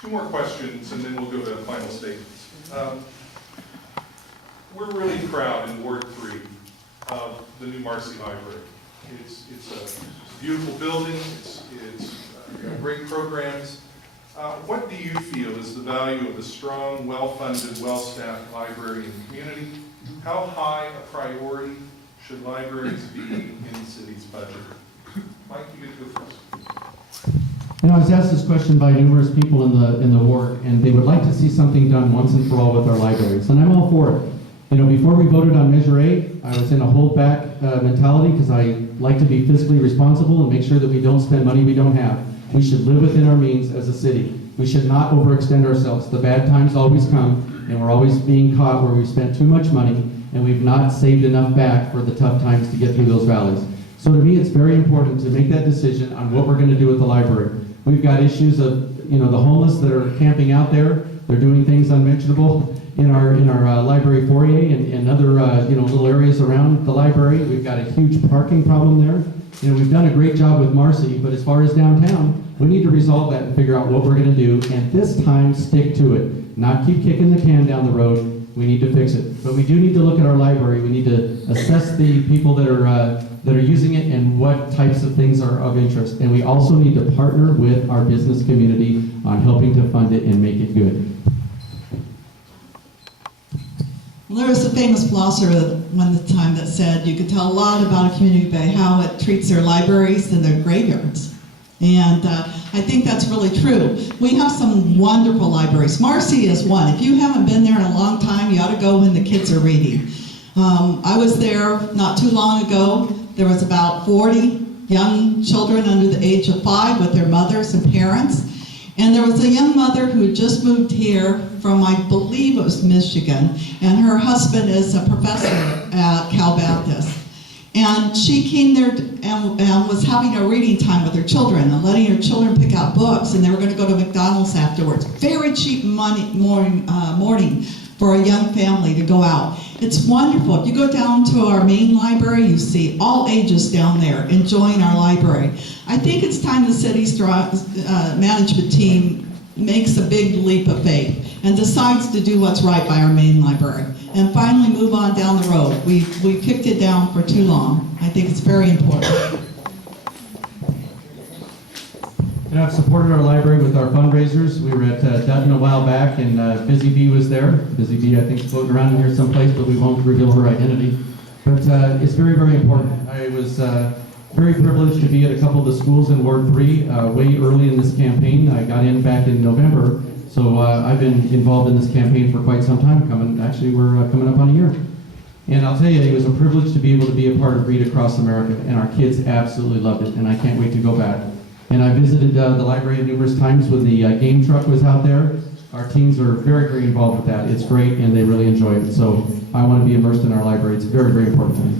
Two more questions, and then we'll go to final statements. We're really proud in Ward 3 of the new Marcy Library. It's a beautiful building. It's got great programs. What do you feel is the value of a strong, well-funded, well-staffed library in the community? How high a priority should libraries be in the city's budget? Mike, you get to go first. You know, I was asked this question by numerous people in the ward, and they would like to see something done once and for all with our libraries, and I'm all for it. You know, before we voted on Measure A, I was in a hold-back mentality because I like to be fiscally responsible and make sure that we don't spend money we don't have. We should live within our means as a city. We should not overextend ourselves. The bad times always come, and we're always being caught where we've spent too much money and we've not saved enough back for the tough times to get through those valleys. So to me, it's very important to make that decision on what we're going to do with the library. We've got issues of, you know, the homeless that are camping out there. They're doing things unmentionable in our library foyer and other little areas around the library. We've got a huge parking problem there. You know, we've done a great job with Marcy, but as far as downtown, we need to resolve that and figure out what we're going to do, and this time stick to it. Not keep kicking the can down the road. We need to fix it. But we do need to look at our library. We need to assess the people that are using it and what types of things are of interest. And we also need to partner with our business community on helping to fund it and make it good. Well, there was a famous philosopher one time that said you could tell a lot about a community by how it treats their libraries and their graveyards. And I think that's really true. We have some wonderful libraries. Marcy is one. If you haven't been there in a long time, you ought to go when the kids are reading. I was there not too long ago. There was about 40 young children under the age of 5 with their mothers and parents. And there was a young mother who had just moved here from, I believe it was Michigan, and her husband is a professor at Cal Baptist. And she came there and was having a reading time with her children and letting her children pick out books, and they were going to go to McDonald's afterwards. Very cheap morning for a young family to go out. It's wonderful. If you go down to our main library, you see all ages down there enjoying our library. I think it's time the city's management team makes a big leap of faith and decides to do what's right by our main library and finally move on down the road. We've kicked it down for too long. I think it's very important. And I've supported our library with our fundraisers. We were at Dutton a while back, and Busy Bee was there. Busy Bee, I think, is floating around in here someplace, but we won't reveal her identity. But it's very, very important. I was very privileged to be at a couple of the schools in Ward 3 way early in this campaign. I got in back in November, so I've been involved in this campaign for quite some time. We're coming up on a year. And I'll tell you, it was a privilege to be able to be a part of Read Across America, and our kids absolutely loved it, and I can't wait to go back. And I visited the library numerous times when the game truck was out there. Our teens are very, very involved with that. It's great, and they really enjoy it. So I want to be immersed in our library. It's very, very important to me.